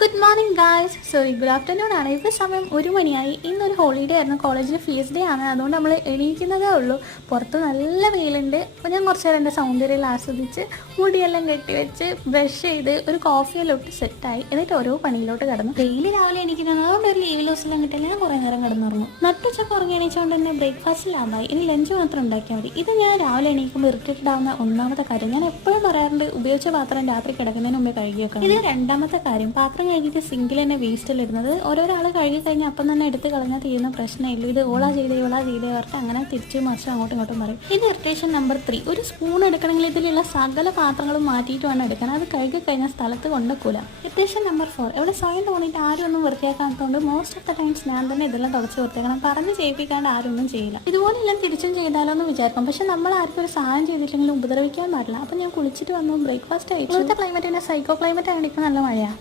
Good morning guys. Sorry, good afternoon ആണ്. ഇപ്പോൾ സമയം 1 മണിയായി. ഇന്നൊരു ഹോളിഡേ ആയിരുന്നു, കോളേജിൽ ഫീസ് ഡേ ആണ്. അതുകൊണ്ട് നമ്മൾ എണീക്കുന്നതേ ഉള്ളൂ. പുറത്ത് നല്ല വെയിലുണ്ട്. അപ്പോൾ ഞാൻ കുറച്ച് നേരം എൻ്റെ സൗന്ദര്യം ആസ്വദിച്ച് മുടിയെല്ലാം കെട്ടിവെച്ച് ബ്രഷ് ചെയ്ത് ഒരു കോഫിയിലോട്ട് സെറ്റായി. എന്നിട്ട് ഓരോ പണിയിലോട്ട് കിടന്നു. ഡെയിലി രാവിലെ എണീക്കുന്നത് അതുകൊണ്ട് ഒരു ലീവ് ലോസിലും കിട്ടില്ല. ഞാൻ കുറേ നേരം കിടന്നുറങ്ങും. നട്ടുച്ചക്ക് ഉറങ്ങി എണീച്ചുകൊണ്ട് തന്നെ ബ്രേക്ക്ഫാസ്റ്റ് ലാഭായി. ഇനി ലഞ്ച് മാത്രം ഉണ്ടാക്കിയാൽ മതി. ഇത് ഞാൻ രാവിലെ എണീക്കുമ്പോൾ ഇറിറ്റേറ്റഡ് ആവുന്ന ഒന്നാമത്തെ കാര്യം. ഞാൻ എപ്പോഴും പറയാറുണ്ട്, ഉപയോഗിച്ച പാത്രം രാത്രി കിടക്കുന്നതിന് മുമ്പേ കഴുകി വെക്കണം. ഇത് രണ്ടാമത്തെ കാര്യം. പാത്രം കഴുകിയിട്ട് സിങ്കിൽ തന്നെ വേസ്റ്റിലിടുന്നത്. ഓരോരാൾ കഴുകി കഴിഞ്ഞാൽ അപ്പം തന്നെ എടുത്ത് കളഞ്ഞാൽ തീരുന്ന പ്രശ്നമില്ല. ഇത് ഓളാ ചെയ്തേ പറഞ്ഞിട്ട് അങ്ങനെ തിരിച്ചു മറിച്ച് അങ്ങോട്ടും ഇങ്ങോട്ടും പറയും. ഇത് ഇറിറ്റേഷൻ നമ്പർ 3. ഒരു സ്പൂൺ എടുക്കണമെങ്കിൽ ഇതിലുള്ള സകല പാത്രങ്ങളും മാറ്റിയിട്ട് വേണം എടുക്കാൻ. അത് കഴുകി കഴിഞ്ഞാൽ സ്ഥലത്ത് കൊണ്ടുക്കൂല. Irritation number 4. ഇവിടെ സ്വയം തോന്നിയിട്ട് ആരും ഒന്നും വൃത്തിയാക്കാത്തതുകൊണ്ട് മോസ്റ്റ് ഓഫ് ദ ടൈംസ് ഞാൻ തന്നെ ഇതെല്ലാം തുടച്ച് വൃത്തിയാക്കണം. പറഞ്ഞ് ചെയ്യിപ്പിക്കാണ്ട് ആരും ഒന്നും ചെയ്യില്ല. ഇതുപോലെ എല്ലാം തിരിച്ചും ചെയ്താലോ എന്ന് വിചാരിക്കും. പക്ഷെ നമ്മൾ ആർക്കും ഒരു സഹായം ചെയ്തില്ലെങ്കിലും ഉപദ്രവിക്കാൻ പാടില്ല. അപ്പം ഞാൻ കുളിച്ചിട്ട് വന്നു ബ്രേക്ക്ഫാസ്റ്റ് കഴിച്ചു. ഇവിടുത്തെ ക്ലൈമറ്റ് പിന്നെ സൈക്കോ ക്ലൈമറ്റ് ആണെങ്കിൽ ഇപ്പം നല്ല മഴയാണ്.